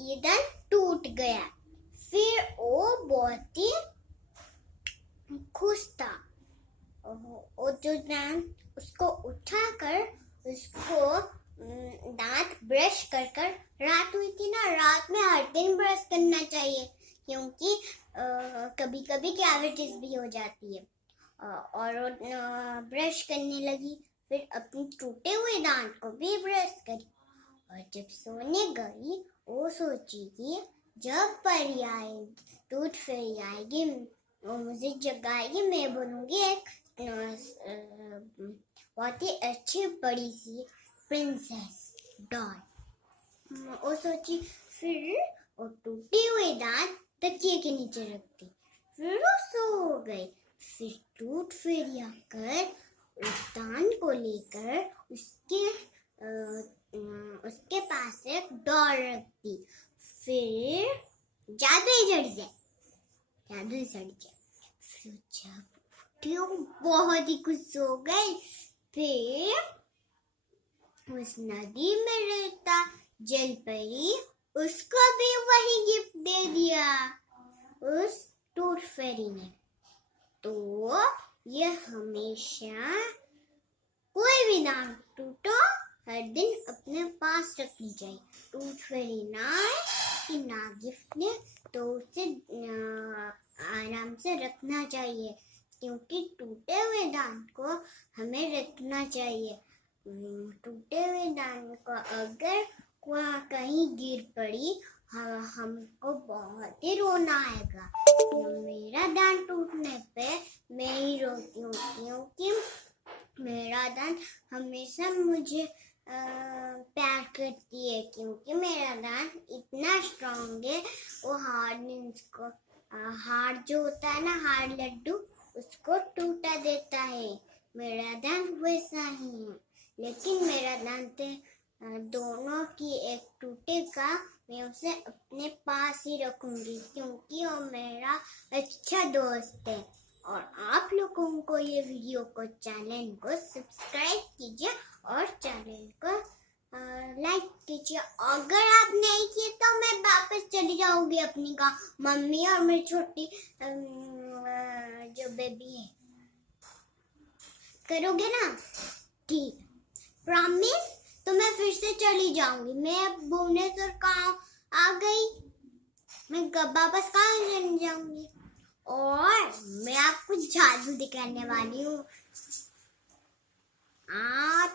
ये दांत टूट गया। फिर वो बहुत ही खुश था। और जो दांत उसको उठाकर उसको दांत ब्रश कर कर, रात हुई थी ना, रात में हर दिन ब्रश करना चाहिए क्योंकि कभी कभी कैविटीज भी हो जाती है। और ब्रश करने लगी, फिर अपने टूटे हुए दांत को भी ब्रश करी और जब सोने गई वो सोची कि जब परी आएगी, टूट फेरी आएगी, वो मुझे जगाएगी, मैं बनूंगी एक बहुत ही अच्छी बड़ी सी प्रिंसेस डॉल। वो सोची, फिर वो टूटे हुए दांत तकिए के नीचे रखती, फिर वो सो गई। फिर टूट फेरी आकर उस दांत को लेकर उसके पास एक डॉल रखती। फिर जादुई झड़ी से फिर जब उठी वो बहुत ही खुश हो गई। फिर उस नदी में रहता जल परी, उसको भी वही गिफ्ट दे दिया उस टूट फेरी ने। तो ये हमेशा कोई भी दांत टूटो हर दिन अपने पास रखनी चाहिए। टूट फेरी ना आए कि ना गिफ्ट ने तो उसे आराम से रखना चाहिए क्योंकि टूटे हुए दांत को हमें रखना चाहिए। टूटे हुए दांत को अगर कहीं गिर पड़ी हमको बहुत ही रोना आएगा। मेरा दांत टूटने पे मैं ही रोती हूँ क्योंकि मेरा दांत हमेशा मुझे प्यार करती है क्योंकि मेरा दांत इतना स्ट्रांग है। वो हार्ड जो होता है ना, हार्ड लड्डू, उसको टूटा देता है। मेरा दांत वैसा ही है, लेकिन मेरा दांत दोनों की एक टूटेगा, मैं उसे अपने पास ही रखूंगी क्योंकि वो मेरा अच्छा दोस्त है। और आप लोगों को ये वीडियो को, चैनल को सब्सक्राइब कीजिए और चैनल को लाइक कीजिए। अगर आप नहीं किए तो मैं वापस चली जाऊंगी अपनी गाँव, मम्मी और मेरी छोटी जो बेबी है। करोगे ना? ठीक, प्रॉमिस? तो मैं फिर से चली जाऊंगी। मैं भुवनेश्वर कहाँ आ गई, मैं वापस कहाँ चली जाऊंगी। और मैं आपको जादू दिखाने वाली हूँ। आप